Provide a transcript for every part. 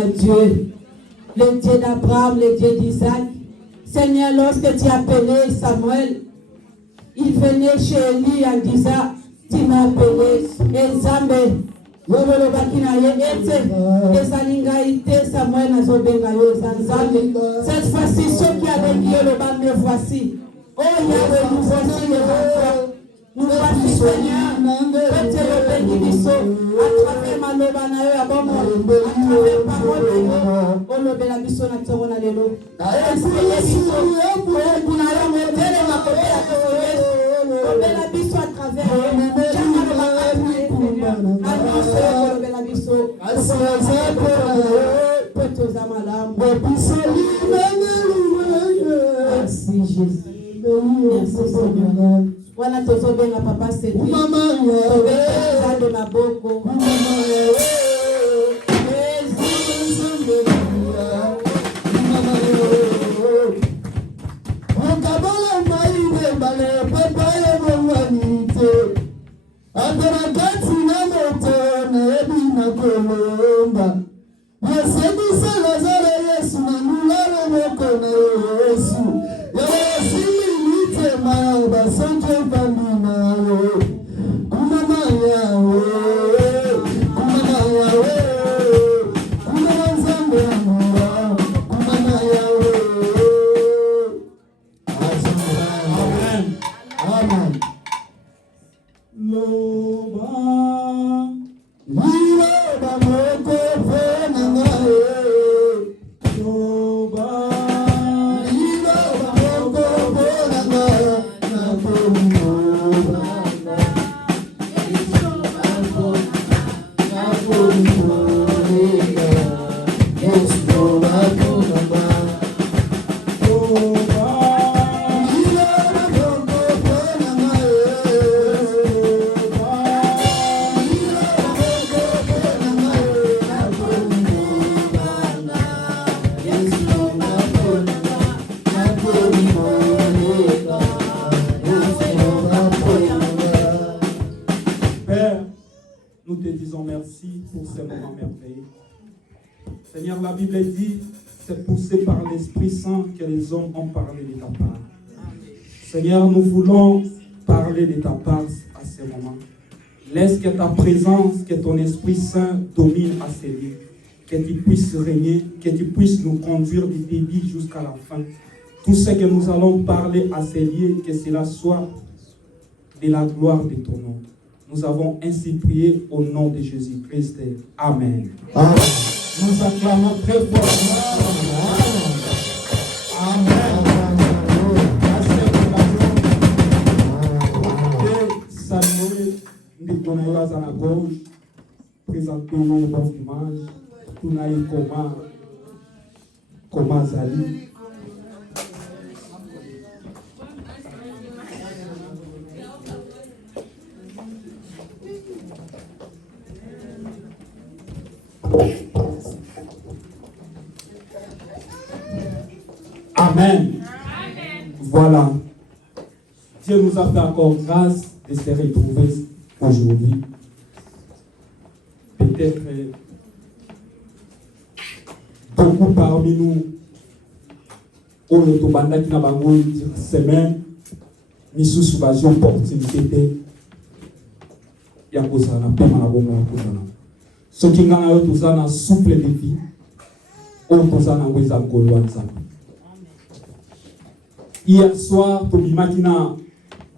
éternel Dieu, le Dieu d'Abraham, le Dieu d'Isaac. Seigneur, lorsque tu as appelé Samuel, il venait chez Élie en disant, tu m'as appelé, et Zambé, Samuel cette fois-ci, ceux qui avaient dit le bas, me voici. Oh Yahweh, nous voici les enfants. Nous voici, Seigneur. Que Dieu le bénisse à travers ma lobanae à bon monde. À travers parole de Dieu. Oh le bélabisso na tsongona lelo. Oh bélabisso à travers. Merci Jésus. Merci Seigneur. Voilà tozo benga papa c'est lui. Tobe de maboko. Seigneur, la Bible dit, c'est poussé par l'Esprit Saint que les hommes ont parlé de ta part. Seigneur, nous voulons parler de ta part à ce moment. Laisse que ta présence, que ton Esprit Saint domine à ces lieux. Que tu puisses régner, que tu puisses nous conduire du début jusqu'à la fin. Tout ce que nous allons parler à ces lieux, que cela soit de la gloire de ton nom. Nous avons ainsi prié au nom de Jésus-Christ. Amen. Amen. Nous acclamons très fort. Amen. Samuel, nous connaissons à la gauche, présentons les bonnes images, tout n'a eu comment Zali. Amen. Voilà. Dieu nous a fait encore grâce de se retrouver aujourd'hui. Peut-être beaucoup parmi nous, au Tobanda qui n'a pas une semaine, nous sommes une opportunité. Il y a des gens qui ont ceux qui ont souffle de vie, hier soir,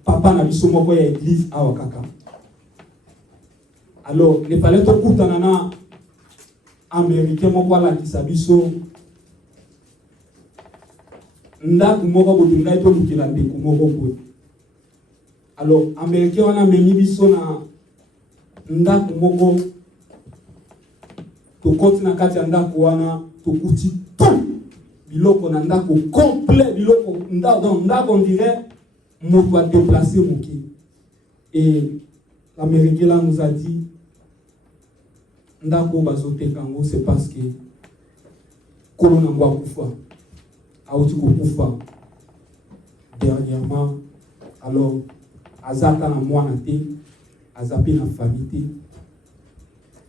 papa n'a vu mon église à Wakaka. Alors, il fallait que Koutanana américain mokwala kisabiso ndaku moko botunga to lukila ndeku moko boye. Alors, américain wana memi biso na ndaku moko to koti na kati ya ndaku wana to kuti tout biloko na ndaku complet biloko ndaku on dirait moto a déplacé moké. Et l'américain là nous a dit ndako bazote kango c'est parce que kolona ngwa kufa auti kufa dernièrement. Alors azata na mwana te azapi na famille te.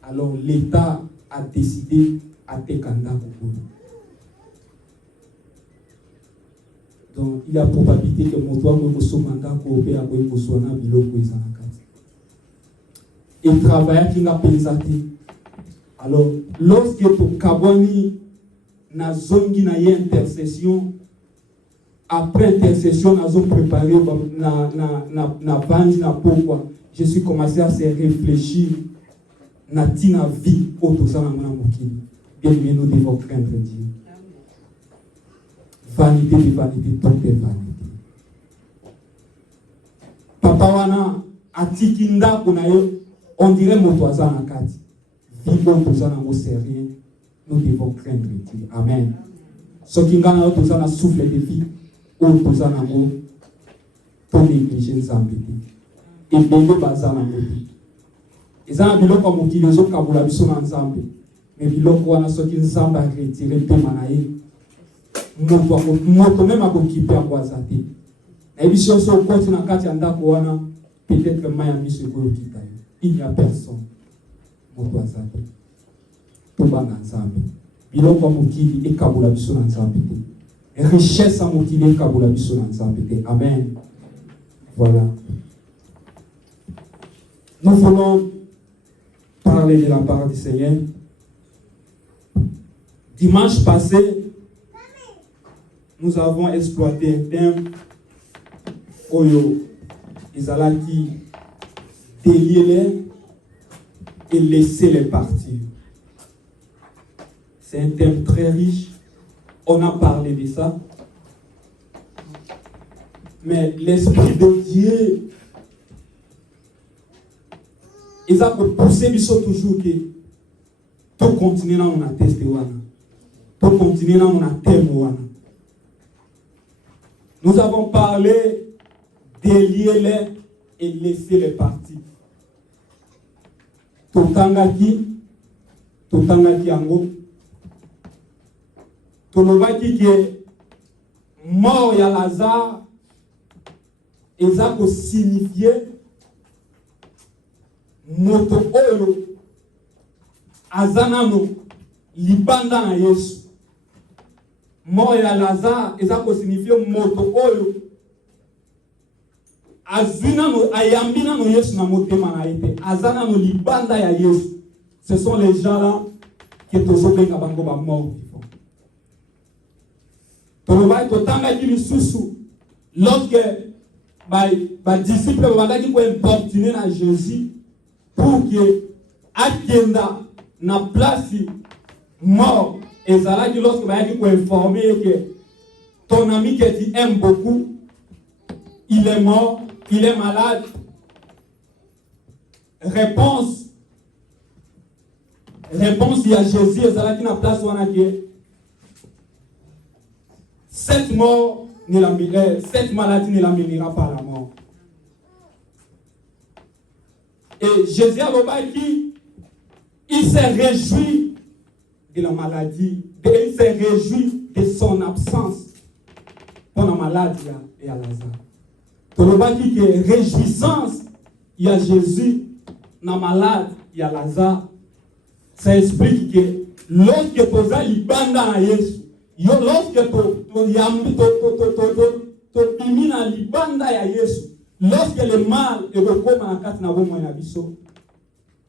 Alors l'État a décidé atekanda kokuna. Donc il y a probabilité que mon toit me somanda ko pe akoy ko sona biloko ezanakati. Et travailler qui n'a pensé. Alors lorsque tu kaboni na zongi na intercession, après intercession na zone préparé na bandi na pourquoi je suis commencé à se réfléchir na tina vie autosana na mokili. Bien nous devons craindre Dieu. Vanité de vanité, tout est vanité. Papa wana atikinda kuna yo, on dirait motoaza na kati. Vie autosana mo sérieux, nous devons craindre Dieu. Amen. Ce qui ngana autosana souffle de vie, autosana mo pour négliger nzambe. Et benge bazana mo. Ezana biloko mokili zo kabula biso na nzambe. Mais biloko wana soki nzambe a retiré pema na ye. Moto même akokipe akwaza te. Na biso so koti na kati ya ndako wana peut-être maya miso ko kita yo. Il n'y a personne. Moto azate. To banga nzambe. Biloko mokili ekabula biso na nzambe te. Richesse mokili ekabula biso na nzambe te. Amen. Voilà. Nous voulons parler de la parole du Seigneur. Dimanche passé, nous avons exploité un thème Oyo Izalaki délier et laisser les partir. C'est un thème très riche. On a parlé de ça. Mais l'Esprit de Dieu, il a poussé toujours que tout continuer dans mon test. Tout continuer dans mon thème. Nous avons parlé délier-les et laisser les partir. Totangaki ango. Tolobaki que mort ya Lazare ezako signifier moto oyo azanano libanda na Yesu. Mort ya Lazare ezako signifier moto oyo azunano ayambina no Yesu na motema na ete azanano libanda ya Yesu. Ce sont les gens là qui tozobenga bango ba mort vivant. Tolobai totanga ki lisusu lorsque ba disciple babandaki ko importuner na Jésus pour que akenda na place mort ezalaki lorsque bayaki ko informer que ton ami que tu aimes beaucoup il est mort, il est malade. Réponse il y a Jésus ezalaki na place wana que cette maladie ne l'amènera pas à la mort. Et Jésus Alobaki, il s'est réjoui de la maladie, il s'est réjoui de son absence pour la maladie et à Lazare. Tolobaki que réjouissance, il y a Jésus, na malade, il y a Lazare. Ça explique que lorsque tu as libanda na Yesu, lorsque tu na libanda ya Yesu, lorsque le mal est recommandé na kati na bomo ya biso,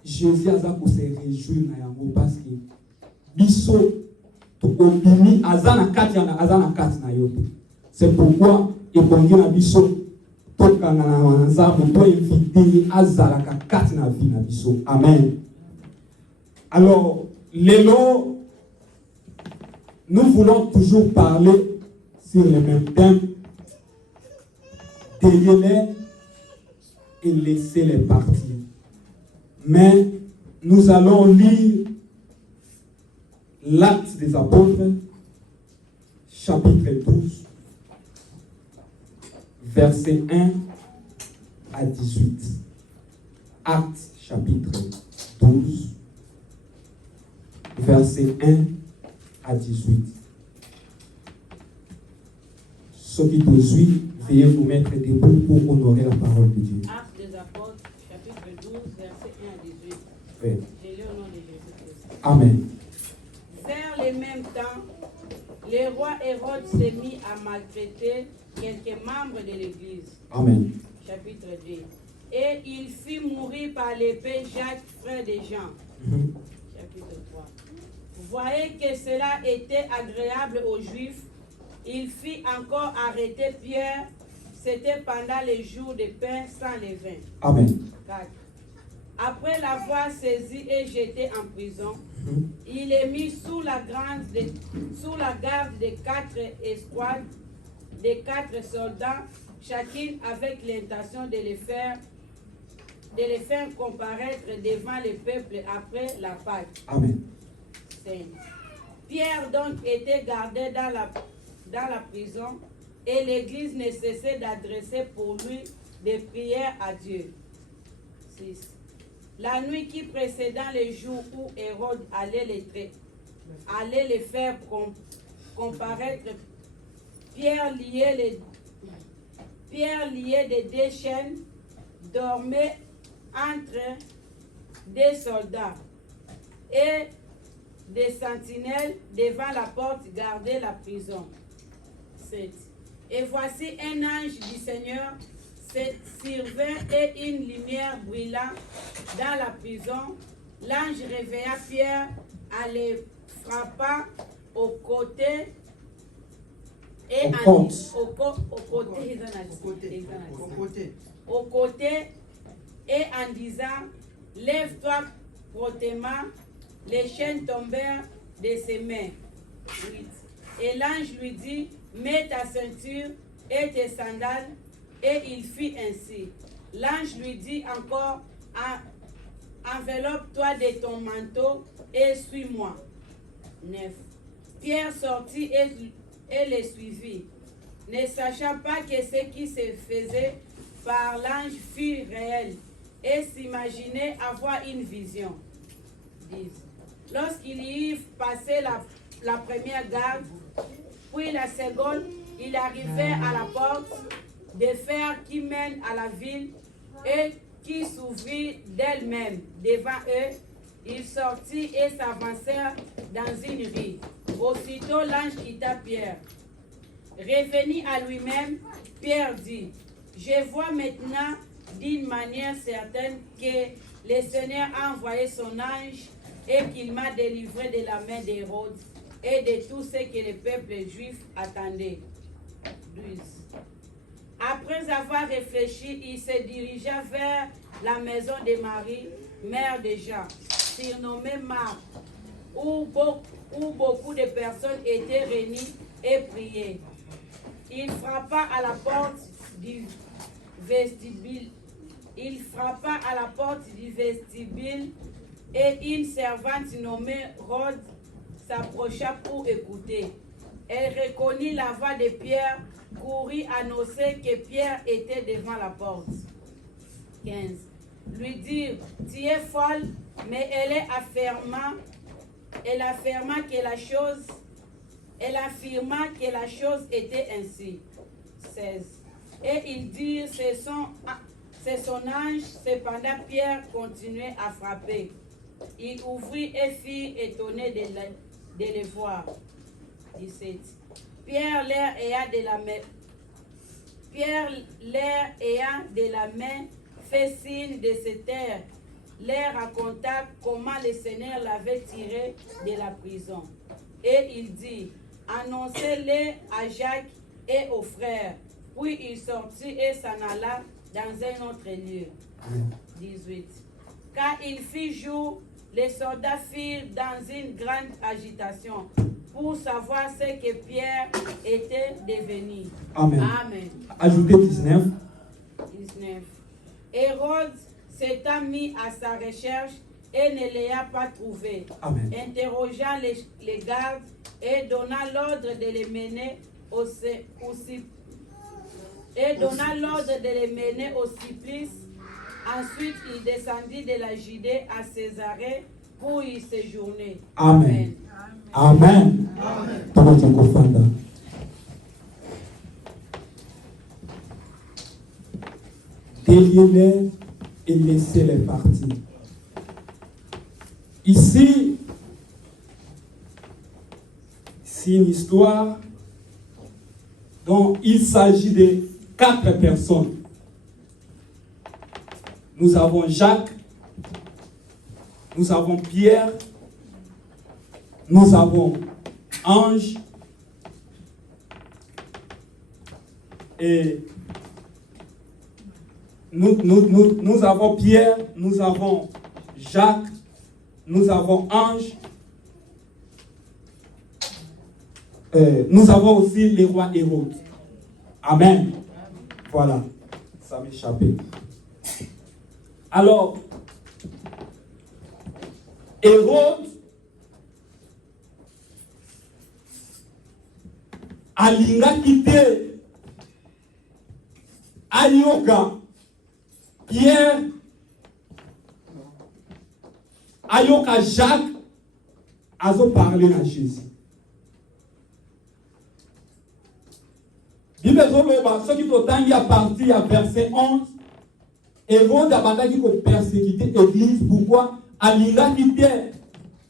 Jésus a se réjouir na yango parce que biso to obimi azana kati na yote. C'est pourquoi et bongi na biso to kanga na nzambe to inviter azalaka kati na vie na biso. Amen. Alors, lelo nous voulons toujours parler sur le même thème, délier et laisser les partir. Mais nous allons lire l'Acte des Apôtres, chapitre 12, versets 1 à 18. Acte, chapitre 12, versets 1 à 18. Ceux qui vous suivent, veuillez vous mettre debout pour honorer la parole de Dieu. Actes des Apôtres, chapitre 12, versets 1 à 18. Oui. Je lis au nom de Jésus-Christ. Amen. le même temps, le roi Hérode s'est mis à maltraiter quelques membres de l'Église. Amen. Chapitre 2. Et il fit mourir par l'épée Jacques, frère de Jean. Chapitre 3. Vous voyez que cela était agréable aux Juifs. Il fit encore arrêter Pierre. C'était pendant les jours de pain sans levain. Amen. 4. Après l'avoir saisi et jeté en prison, il est mis sous la garde de 4 escouades, de 4 soldats, chacune avec l'intention de les faire comparaître devant le peuple après la Pâque. Amen. 5. Pierre donc était gardé dans la prison et l'Église ne cessait d'adresser pour lui des prières à Dieu. 6. La nuit qui précédant le jour où Hérode allait les faire comparaître, Pierre lié de 2 chaînes dormait entre des soldats et des sentinelles devant la porte gardaient la prison. 7. Et voici un ange du Seigneur survint et une lumière brilla dans la prison. L'ange réveilla Pierre, allait frappa au côté et en disant, lève-toi promptement. Les chaînes tombèrent de ses mains. 8. Et l'ange lui dit, mets ta ceinture et tes sandales. Et il fit ainsi. L'ange lui dit encore, enveloppe-toi de ton manteau et suis-moi. 9. Pierre sortit et le suivit, ne sachant pas que ce qui se faisait par l'ange fut réel, et s'imaginait avoir une vision. 10. Lorsqu'il y eut passé la première garde, puis la seconde, il arrivait à la porte de fer qui mène à la ville et qui s'ouvrit d'elle-même devant eux. Ils sortirent et s'avancèrent dans une rue. Aussitôt l'ange quitta Pierre. Revenu à lui-même, Pierre dit, je vois maintenant d'une manière certaine que le Seigneur a envoyé son ange et qu'il m'a délivré de la main d'Hérode et de tout ce que le peuple juif attendait. 12. Après avoir réfléchi, il se dirigea vers la maison de Marie, mère de Jean, surnommée Marc, où beaucoup de personnes étaient réunies et priaient. Il frappa à la porte du vestibule. Et une servante nommée Rhode s'approcha pour écouter. Elle reconnut la voix de Pierre, courut annoncer que Pierre était devant la porte. 15. Lui dit, tu es folle, mais elle affirma que la chose était ainsi. 16. Et ils dirent, c'est son ange. Cependant, Pierre continuait à frapper. Il ouvrit et fut étonné de le voir. 17. Pierre, l'air ayant de la main, fait signe de se taire. Leur raconta comment le Seigneur l'avait tiré de la prison. Et il dit, annoncez-le à Jacques et aux frères. Puis il sortit et s'en alla dans un autre lieu. 18. Quand il fit jour, les soldats firent dans une grande agitation pour savoir ce que Pierre était devenu. Amen. Amen. Ajoutez 19. 19. Hérode s'étant mis à sa recherche et ne l'ayant pas trouvé, Amen. interrogea les gardes et donna l'ordre de les mener au supplice. Ensuite, il descendit de la Judée à Césarée pour y séjourner. Amen. Amen. Amen. Déliez-les et laissez-les partir. Ici, C'est une histoire dont il s'agit de 4 personnes. Nous avons Jacques, nous avons Pierre, nous avons Ange et nous avons Pierre, nous avons Jacques, nous avons Ange, nous avons aussi le roi Hérode. Amen. Voilà, ça m'échappait. Alors, Hérode alinga quitté Ayoka, Pierre, Ayoka Jacques, azo parler à Jésus. Bible zoloba, ce qui t'otangi à partir à verset 11, Hérode a bandaki ko persécuter l'église. Pourquoi? Alinga quitté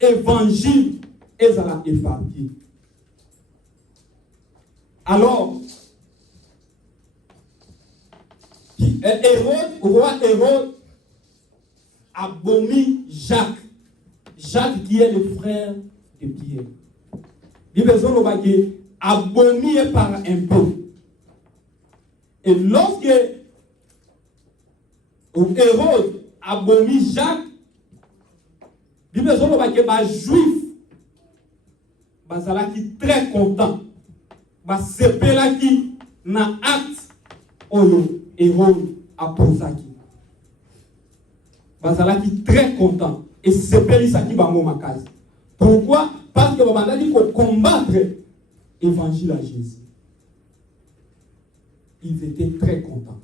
évangile ezala éparpillé. Alors, Hérode, roi Hérode, a bomi Jacques. Jacques qui est le frère de Pierre. Bible zoloba a bomi par un peu. Et lorsque Hérode a bomi Jacques, Bible zoloba que ba juif bazalaki très content. Ba sepelaki na acte oyo Hérode a posaki. Bazalaki très content et sepelisaki bango makasi. Pourquoi? Parce que babandaki ko combattre évangile à Jésus. Ils étaient très contents.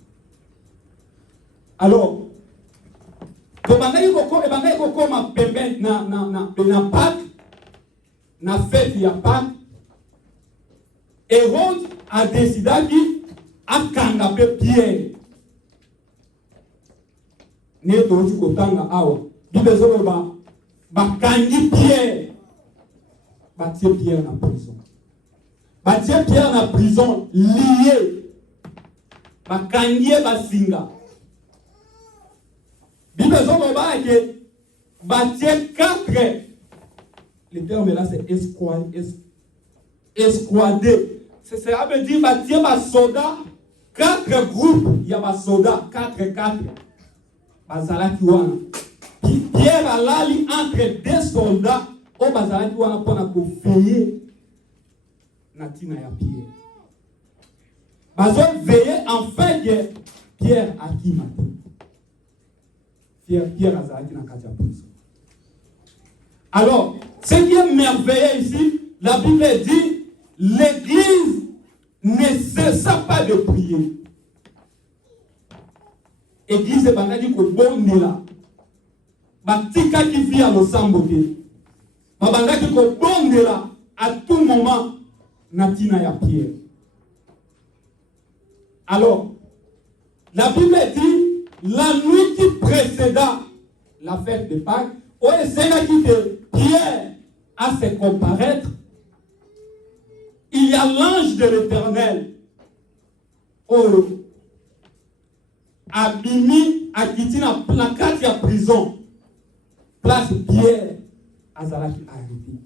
Alors, babandaki ko koma pepe na Pâques, na fête ya Pâques. Hérode a décidé à kangape Pierre. Ne tozi kotanga awa. Bible zoloba bakangi Pierre. Batie Pierre na prison. Batie Pierre na prison lié. Bakangi basinga. Bible zoloba que batie 4. Le terme là c'est escouadé. Ça veut dire qu'il y a des soldats, 4 groupes, il y a des soldats, 4. Pierre a l'ali entre 2 soldats, au Bazalaki wana pour veiller Natina ya Pierre. Bazo veiller enfin que Pierre a qui matin. Pierre a Zalaki na kati ya prison. Alors, ce qui est merveilleux ici, la Bible dit l'Église ne cessa pas de prier. Église est bandaki ko bondela. Batika qui vit à l'Osambote. Bandaki ko bondela à tout moment Natina ya Pierre. Alors, la Bible dit la nuit qui précéda la fête de Pâques, où est-ce que Pierre a se comparaître? Il y a l'ange de l'Éternel. Oh, Abimi a quitté la placate à prison. Place Pierre Azalaki arrêté.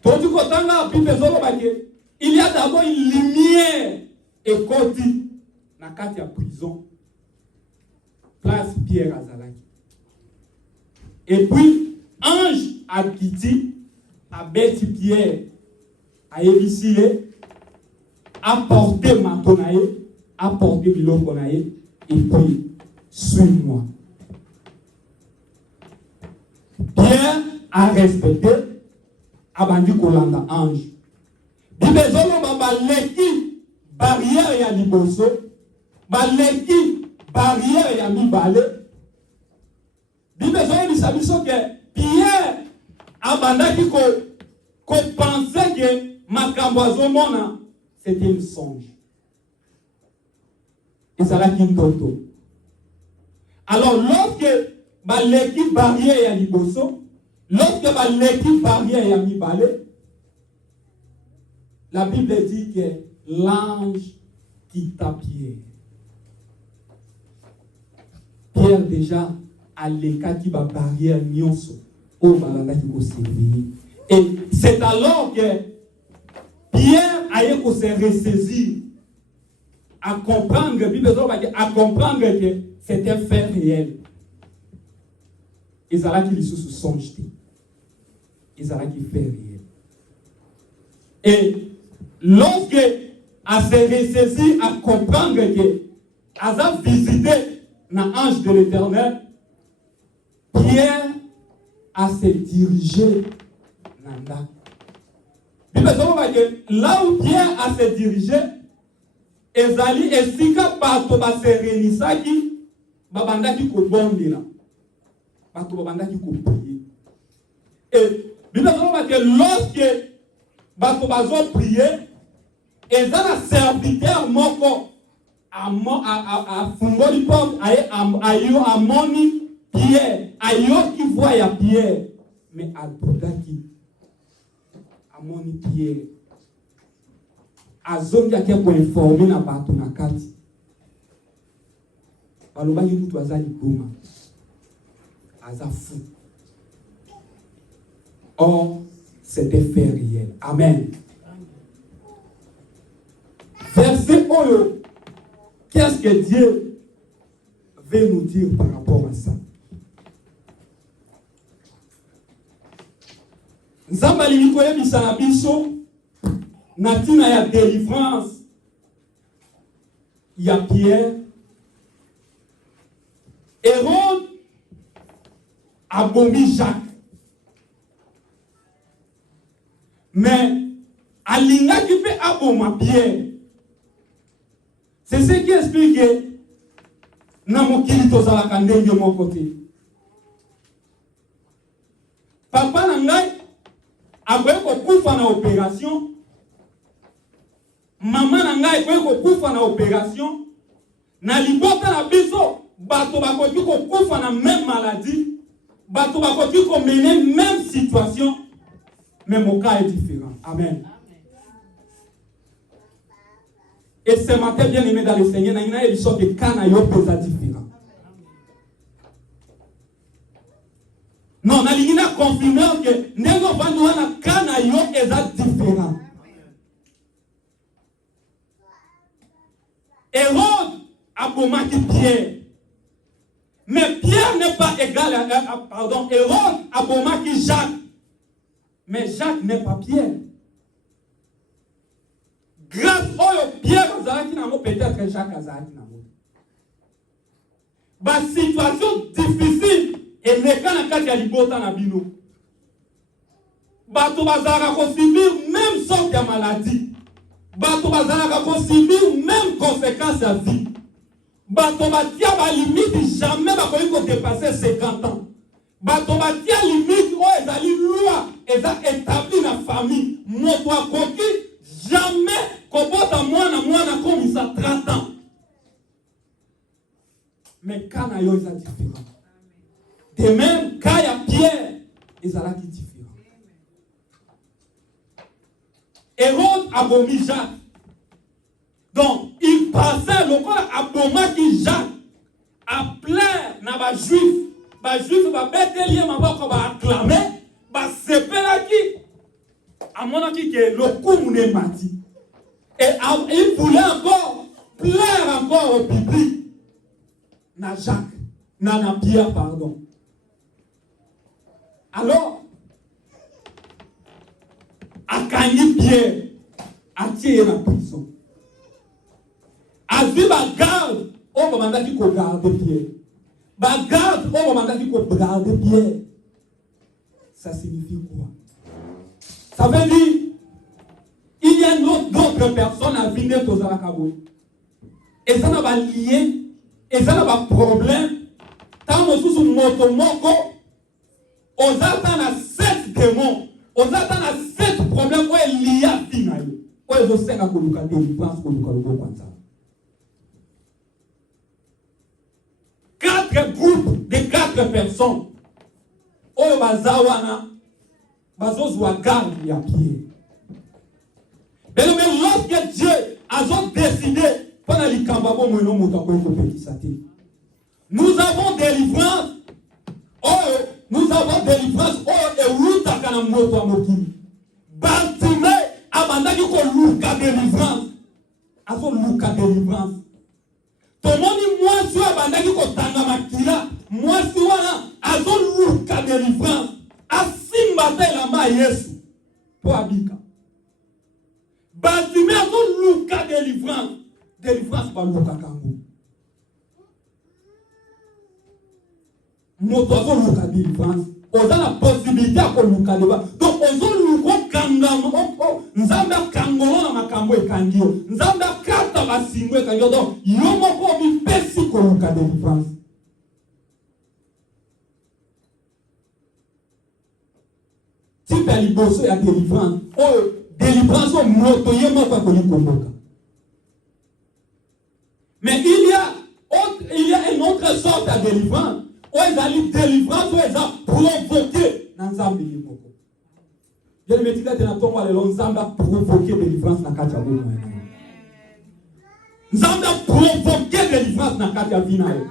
Tout kotanga bipezolo bake. Il y a d'abord une lumière et koti na kati à prison. Place Pierre Azalaki. Et puis ange a quitté a bêti Pierre. A ébissé, a porté matonaye, a porté bilokonaye, et puis, suis-moi. Pierre a respecté, a bandi kolanda ange. Bibezolo babaleki barrière ya liboso, baleki barrière ya mibale. Bibezolo bisabiso que Pierre a bandaki ko pensait que Makambazomona, c'était une songe. Et ça l'a dit toto. Alors, lorsque l'équipe barrière est à Liboso, lorsque l'équipe barrière est à Mibale, La Bible dit que l'ange quitta Pierre. Pierre déjà à l'écart qui va barrière nyonso au balanda qui va servir. Et c'est alors que Pierre a eu se ressaisir à comprendre que c'était un fait réel. Ils allaient qui les sous songe. Ils allaient qui fait réel. Et lorsque a se ressaisir à comprendre que a visité l'ange de l'Éternel, Pierre a se dirigé dans là où Pierre a se dirigé, ezali esika bato ba serenisaki babandaki ko bondela bato babandaki ko prier. Et Bible que lorsque bato bazo prier, ezala serviteur moko a fungoli porte ayo amoni Pierre, ayo qui voit ya Pierre, mais a dodaki amoni Pierre. Azongi ake ko informer na bato na kati. Balobaki mutu azali boma. Aza fou. Or, c'était fait réel. Amen. Verset Oyo. Qu'est-ce que Dieu veut nous dire par rapport à ça? Nzambali mikoye bisana biso natina ya délivrance. Il y a Pierre. Hérode a bombé Jacques. Mais Alinga qui fait aboma Pierre. C'est ce qui explique que Namokili tozala kandenge mon côté. Papa nangai après ko kufa na opération. Maman nangai ko kufa na opération. Na libota na biso bato bakoki ko kufa na même maladie. Bato bakoki ko mener même situation. Mais mon cas est différent. Amen. Et ce matin, bien aimé dans le Seigneur, il y a une sorte de canaillot différent. Non, on a confirmé que nous avons un canaillot différent. Hérode a bombardé Pierre. Mais Pierre n'est pas égal à pardon, Hérode a bombardé Jacques. Mais Jacques n'est pas Pierre. Grâce à Pierre, peut-être Jacques Azaki. La situation difficile et les cas de la libota na bino. Bato bazara ko subir même sorte de maladie. Bato bazara ko subir même conséquence à vie. Bato batia ba limite jamais ba ko dépasser 50 ans. Bato batia limite o ezali loi eza établi na famille. Moto akoki jamais kobota mwana comme ça 30 ans. Mais quand il y a différent. De même, quand il y a Pierre, ils sont différents. Hérode a bombé Jacques. Donc, il passait le corps à bomber Jacques. À plaire dans les Juifs. Les Juifs vont mettre les mains pour acclamer. C'est qui à mon avis que le coup n'est pas dit. Et il voulait encore plaire encore au public. Na Jacques, na Pierre, pardon. Alors, à Kanye Pierre, a tiré la prison. A vu ma garde, au moment qu'il faut garder Pierre. Ma garde, au moment qu'il faut garder Pierre. Ça signifie quoi? Ça veut dire, il y a d'autres personnes à venir aux Alakabou. Et ça n'a pas lié, et ça n'a pas problème. Tant que nous sommes motomoko, on attend à 7 démons, on attend à 7 problèmes où il y a final. Où ils ont 5 à Koluka, ils pensent que nous allons comme ça. 4 groupes de 4 personnes. Où bazawana, bazos wa garde ya pied. Mais le ont décidé pendant les cambabos, nous avons délivrance. Nous avons délivrance. Et Ruta Kanamoto Amokini. Baltime, Abandaki ko Luka délivrance. Azo Luka délivrance. Tomoni moi si Abandaki ko Tangamakila. Moi si wana Azo Luka délivrance. Asimbate la ma Yesu. Pour Abika. Baltime Azo Luka délivrance. Délivrance par Luka Kango. Moto azo Luka délivrance. On a la possibilité à Luka délivrance. Donc on a Luka Kangamo. Nzamba Kangolo na makambo ekangio. Nzamba kata basingwe ekangio. Donc yomo ko mi pesi ko Luka délivrance. Type à liboso ya délivrance. Délivrance au moto yomo ko konyoka. Mais il y a une autre sorte de délivrance. Où ils allaient délivrance, où ils ont provoqué. Nanzambi yimoko. Je me dis que tu n'as pas provoqué délivrance dans Katia Bouno. Nzamba provoqué délivrance dans Katia Vinae.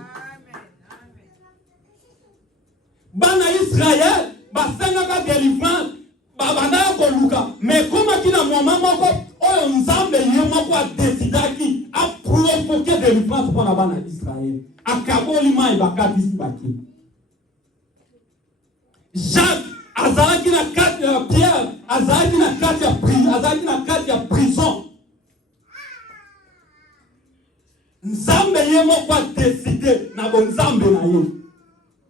Bana Israël, basanga délivrance, babana ko luka. Mais comment kina moment moko, oyo nzambe yemoko a décidé a provoqué délivrance pour la bana Israël. Akaboli mai bakati sibaki. Jacques azalaki na kati ya Pierre, azalaki na kati ya prison, azalaki na kati ya prison. Nzambe yemoko a décidé na bon nzambe na ye.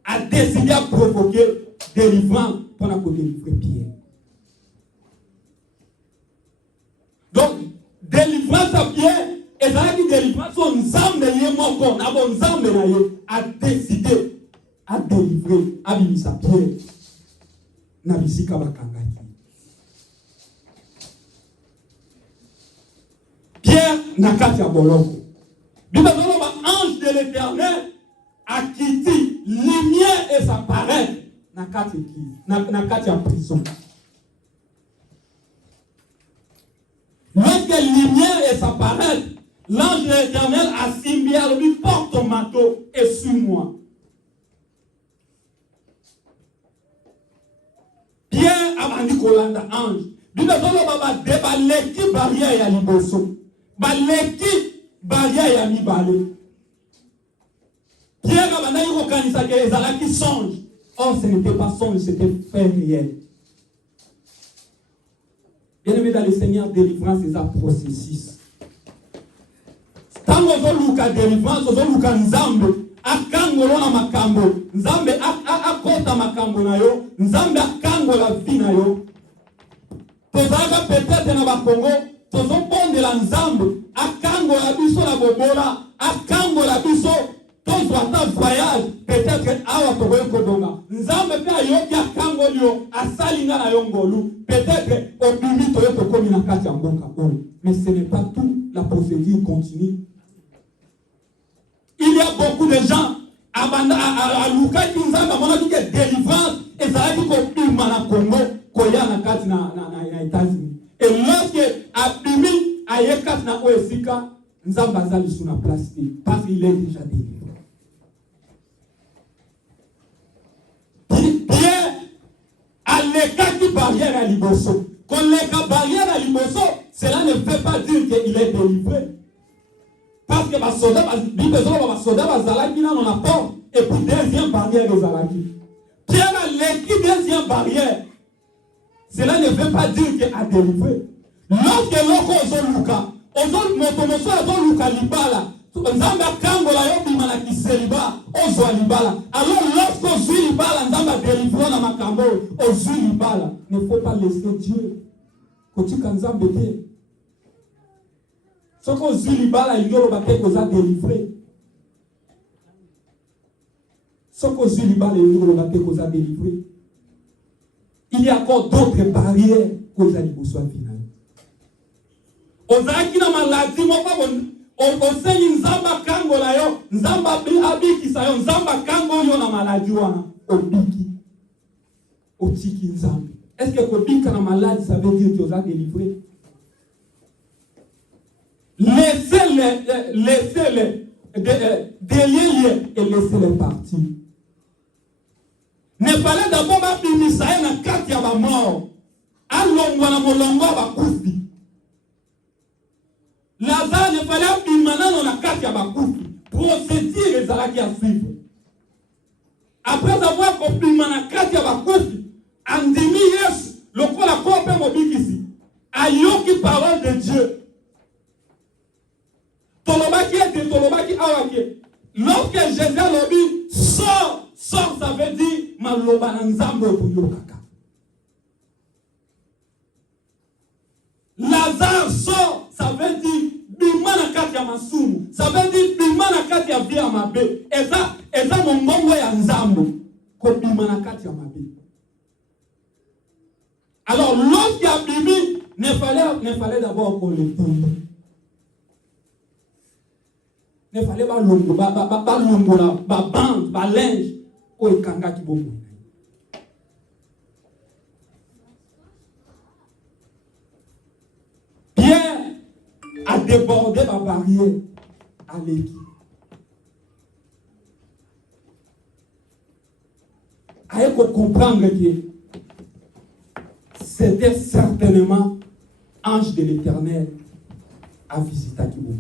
A décidé à provoquer délivrance pour la délivrer Pierre. Donc délivrance à Pierre. Et là, qui délivrance, son nzambe yemoko, na bon nzambe na ye, a décidé à délivrer Abimisa Pierre. Na bisika bakangaki. Pierre na kati ya boloko. Bible dit ba ange de l'Éternel a quitté lumière et sa paraît na kati église, na kati ya prison. Lorsque lumière et sa paraît, l'ange de l'Éternel a simbié, lui porte ton manteau et suis-moi. Pierre a dit Kolanda ange. Bible va débaleki barrière ya liboso. Baleki barrière ya mibale. Pierre a dit ko kanisa ke ezalaki songe. Or ce n'était pas songe, c'était fait réel. Bien-aimé dans le Seigneur, délivrance c'est un processus. Tango zo luka délivrance, zo luka nzambe, akangolo na makambo, nzambe akota makambo na yo, nzambe akango la vie na yo. Tozaka peut-être na bakongo, tozo bonde la nzambe, akango la biso la bobola, akango la biso, tozo ata voyage, peut-être awa togoye kodonga. Nzambe pe ayoki akango yo, asalinga na yo ngolu, peut-être obimi toyo tokomi na kati ya mboka oyo. Mais ce n'est pas tout, la procédure continue. Il y a beaucoup de gens à Luka qui nous a dit que délivrance et ça a dit qu'on a na Congo, koya na kati na États-Unis. Et lorsque Abimi a yekat na Oesika, Nzamba zali sur la place parce qu'il est déjà délivré. Pierre a l'écart qui barrière à Liboso. Quand l'écart barrière à Liboso, cela ne veut pas dire qu'il est délivré. Parce que les soldats bazalaki na on apporte et puis deuxième barrière de Zalaki. Pierre a l'équipe deuxième barrière. Cela ne veut pas dire qu'il a délivré. Lorsque l'on zo luka, ozo motomoso zo luka libala, nzamba kangola yo bimana kiseliba, ozo libala. Alors lorsque ozo libala nzamba délivre na makambo, ozo libala. Ne faut pas laisser Dieu. Kotika nzambe te. Ce qu'on dit, il va délivrer. Ce qu'on dit, il va délivrer. Il y a encore d'autres barrières que vous allez besoin final. Ozaki na maladie mo pa on seni nzamba kango la yo, nzamba abiki sa yo, nzamba kango yo na maladie wana, obiki. Otiki nzamba. Est-ce que obika na maladie ça veut dire que vous allez délivrer? laissez-les délier et laissez-les partir. Ne fallait d'abord pas finir na kati ya ba mort. Alongwa na molongo ba kufi. Lazare ne fallait pas na kati ya ba kufi. Procédure ezalaki à suivre. Après avoir compris na kati ya ba kufi, andimi Yesu lokola kope mobikisi. Ayoki parole de Dieu. Tolobaki ete tolobaki awake. Lorsque Jésus a dit sort, ça veut dire maloba na nzambe oyokaka. Lazare sort, ça veut dire bima na kati ya masumu. Ça veut dire bima na kati ya vie ya mabe. Eza mongongo ya nzambe ko bima na kati ya mabe. Alors lorsqu'il y a bimi, ne fallait d'abord qu'on le tombe. Ne fallait pas longo, ba bande, ba linge, ko ekanga ki bomo. Pierre a débordé la barrière à l'équipe. Il faut comprendre que c'était certainement ange de l'Éternel à visiter Kibomo.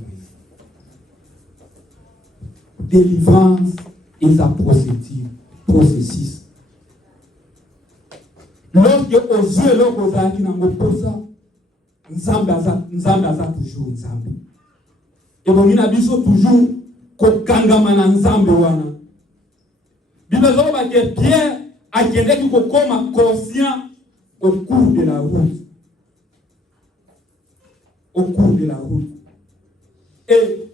Délivrance et sa processus. Lorsque aux yeux l'homme qui n'a pas ça, Nzambe aza toujours Nzambe. Et bon, il a toujours kokangama na Nzambe wana. Bible zoba que Pierre a quelqu'un qui comme conscient au cours de la route. Au cours de la route. Et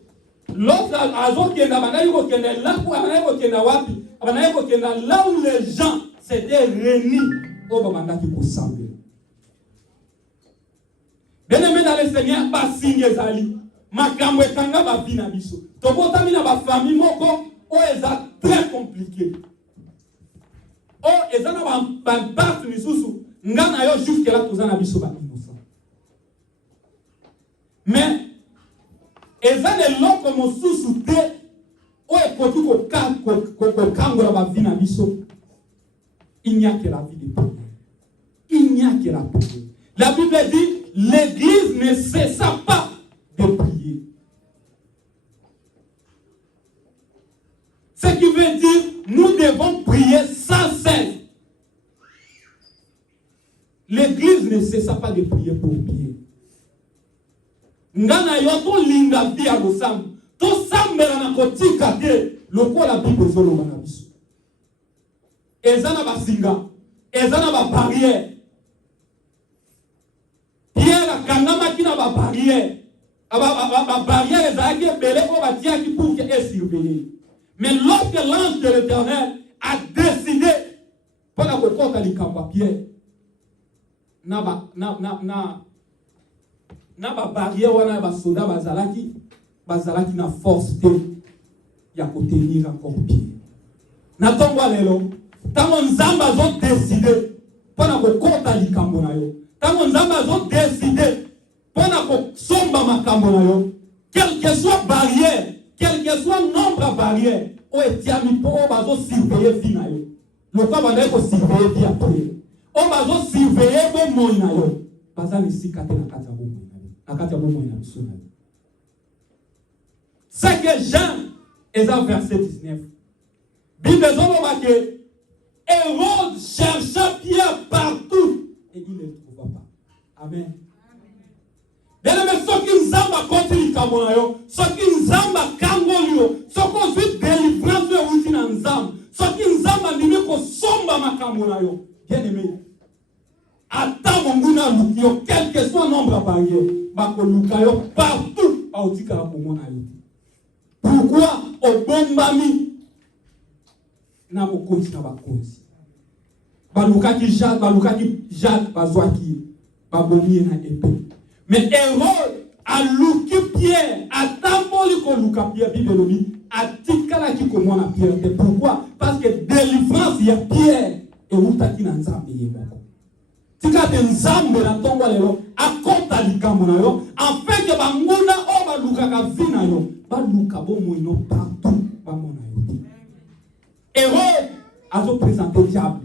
l'autre azot qui est là où les gens s'étaient réunis au Bamanda qui ressemblent. Bien aimé dans le Seigneur, pas signe ezali. Makambo ekanga ba bina biso. Tobota mina ba famille moko o eza très compliqué. O eza na ba part misusu ngana yo jusque là tozana biso ba innocent. Mais eza le loko mosusu te o ekoti ko kangola ba bina biso. Il n'y a que la vie de prière. Il n'y a que la prière. La Bible dit l'Église ne cessa pas de prier. Ce qui veut dire, nous devons prier sans cesse. L'Église ne cessa pas de prier pour prier. Ngana yoto linga bia lo sam. To sambela na kotika te lokola Bible zolo bana biso. Ezana ba singa, ezana ba barrière. Pierre a kangama qui n'a pas barrière. La barrière est allée belé pour bâtir qui pour qu'elle surveille. Mais lorsque l'ange de l'Éternel a décidé pour la côte à l'icamba Pierre, n'a pas barrière ou n'a pas soda bazalaki na force de y a côté tenir encore Pierre. N'attends pas les lots. Tant on zamba ont décidé pour la côte à l'icamba na yo. Tant Nzambe a décidé pour na somba makambo na yo, quelle que soit barrière, quel que soit nombre de barrières, o etiami po o bazo surveiller vie na yo. Le quoi va ko surveiller vie après. O bazo surveiller bo moy na yo. Baza ni sikate na kata bo moy na yo. Na kata bo moy na biso na yo. C'est que Jean est dans verset 19. Bible zo ba que Hérode chercha Pierre partout et il ne le trouva pas. Amen. Bien-aimé, ce qui nous a contre Kamonayo, ce qui nous a Kangolio, ce qu'on suit délivrance de Woutina Nzam, ce qui nous a animé pour somba Makamonayo. Bien-aimé, attends mon gouna Lukio, quel que soit le nombre de barrières, Bako Lukayo partout à Otika Monayo. Pourquoi au Bombami n'a pas continué à cause? Balukaki Jacques, Bazouaki. Mais Hérode a louqué Pierre, a tamboli ko louka Pierre, Bible dit, a tikala ki ko mona Pierre. Pourquoi? Parce que délivrance y a Pierre et utaki na nzambe yemoko. Tika de nzambe na tongo lelo, a konta likambo na yo, en fait que banguna o baluka ka vina yo baluka bo moino partout ba mona yo. Hérode a présenté diable.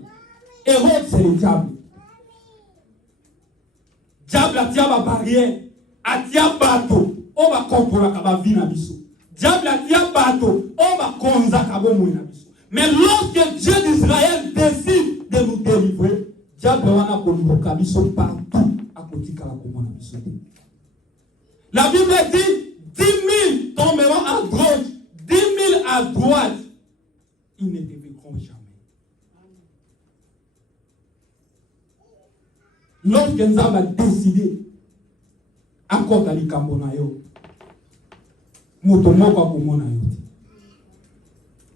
Hérode c'est le diable. Diable a tia ba barrière, a tia bateau, o ba kontrola ka ba vina biso. Diable a tia bateau, o ba konza ka bo moina biso. Mais lorsque Dieu d'Israël décide de nous délivrer, diable wana koluka biso partout à côté kala komona biso. La Bible dit 10 000 tomberont à gauche, 10 000 à droite. Ils ne dévideront jamais. Lorsque nous avons décidé, encore à l'Ikambonayo, Motomoko à Komonayo.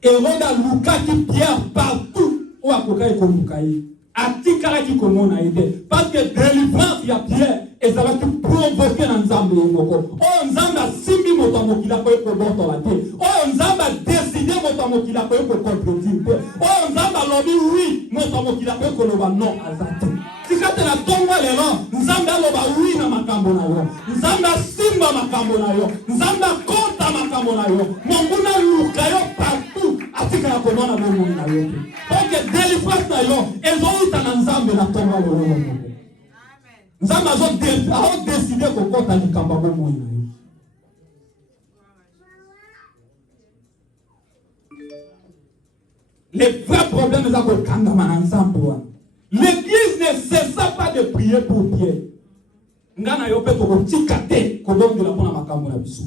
Hérode a luka qui pierre partout où à Koka et Komukaï. A Tikara qui Komona aidé. Parce que délivrance, il y a pierre. Et ça va te provoquer dans Nzambe Moko. Oh, Nzambe a simi motamokila pour être bon dans la terre. Oh, Nzambe a décidé motamokila pour être contre-dire. Oh, Nzambe a lobby oui, motamokila pour être non à Zate. Si quand tu as tombé les rangs, Nzambe a lobby oui na makambo na yo. Nzambe a simba makambo na yo. Nzambe a konta makambo na yo. Monguna luka yo partout. Atika ya komona bomo na yo. Donc délivrance na yo, ezo uta na Nzambe na tomba lo yo. Nous avons décidé qu'on compte à l'Ikambabo. Les vrais problèmes, c'est que l'Église ne cessa pas de prier pour Pierre. Ngana yope to tikate ko donc de la pona makambo na biso.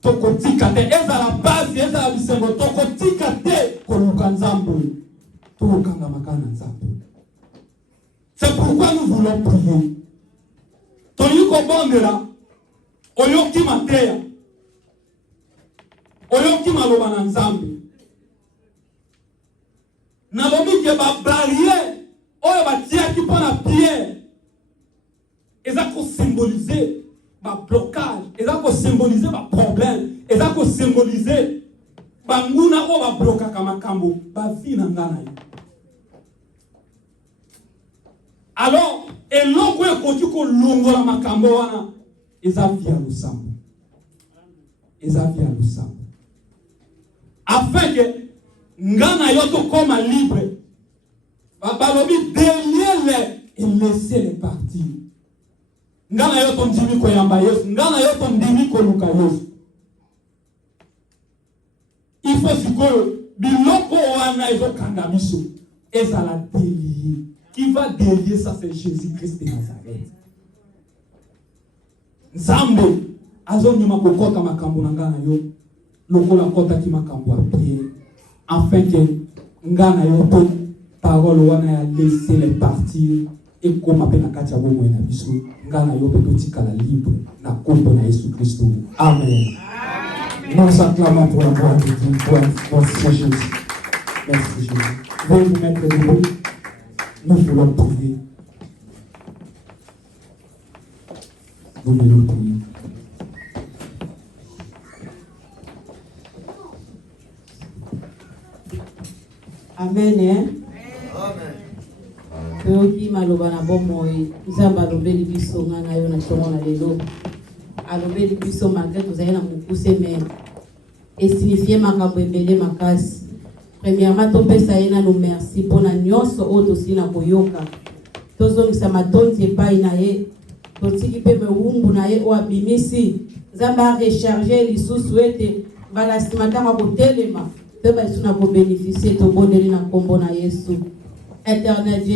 To ko tikate eza la base eza la bisengo to ko tikate ko lukanzambo. To kanga makana nzambo. C'est pourquoi nous voulons prier. Tony Kobondela, Oyoki Matea, Oyoki Maloba Nzambe. Nalobi ke ba barrière, oyo ba tia ki pona pierre. Eza ko symboliser ba blocage, eza ko symboliser ba problème, eza ko symboliser ba nguna o ba bloka kama kambo, ba vie na ngana yo. Alors, et l'on peut continuer qu'on longola makambo wana, eza via le sambo. Eza via le sambo. Afin que ngana yoto koma libre, babalobi délier les et laisser les partir. Ngana yoto ndimi ko yamba yesu, ngana yoto ndimi ko luka yesu. Il faut sikoyo biloko wana ezo kanga biso, eza la délier. Qui va délier ça, c'est Jésus-Christ de Nazareth. Nzambe azonyima kokota makambo na ngana yo lokola kota ki makambo a pied afin que ngana yo to parole wana ya laisser les partir et comme apena katia bomo na biso ngana yo pe totikala libre na kombo na Jésus Christ. Amen. Nous acclamons pour la gloire de Dieu. Merci Jésus. Merci Jésus. Veuillez vous mettre debout. Nous voulons prier. Nous voulons prier. Amen. Amen. Maloba na bomoi, Nzamba alobeli biso ngana yo na tongo na lelo. Alobeli biso malgré que vous avez na mukuse mais et signifier makambo ebele makasi. Premièrement, topesa yena no merci pour la nyonso oto sina koyoka. Tozongisa matondi epai na ye. Totiki pe mewumbu na ye o abimisi. Nzamba recharger lisusu ete balasimaka kotelema. Pe ba suna ko bénéficier to boneli na kombo na Yesu. Éternel Dieu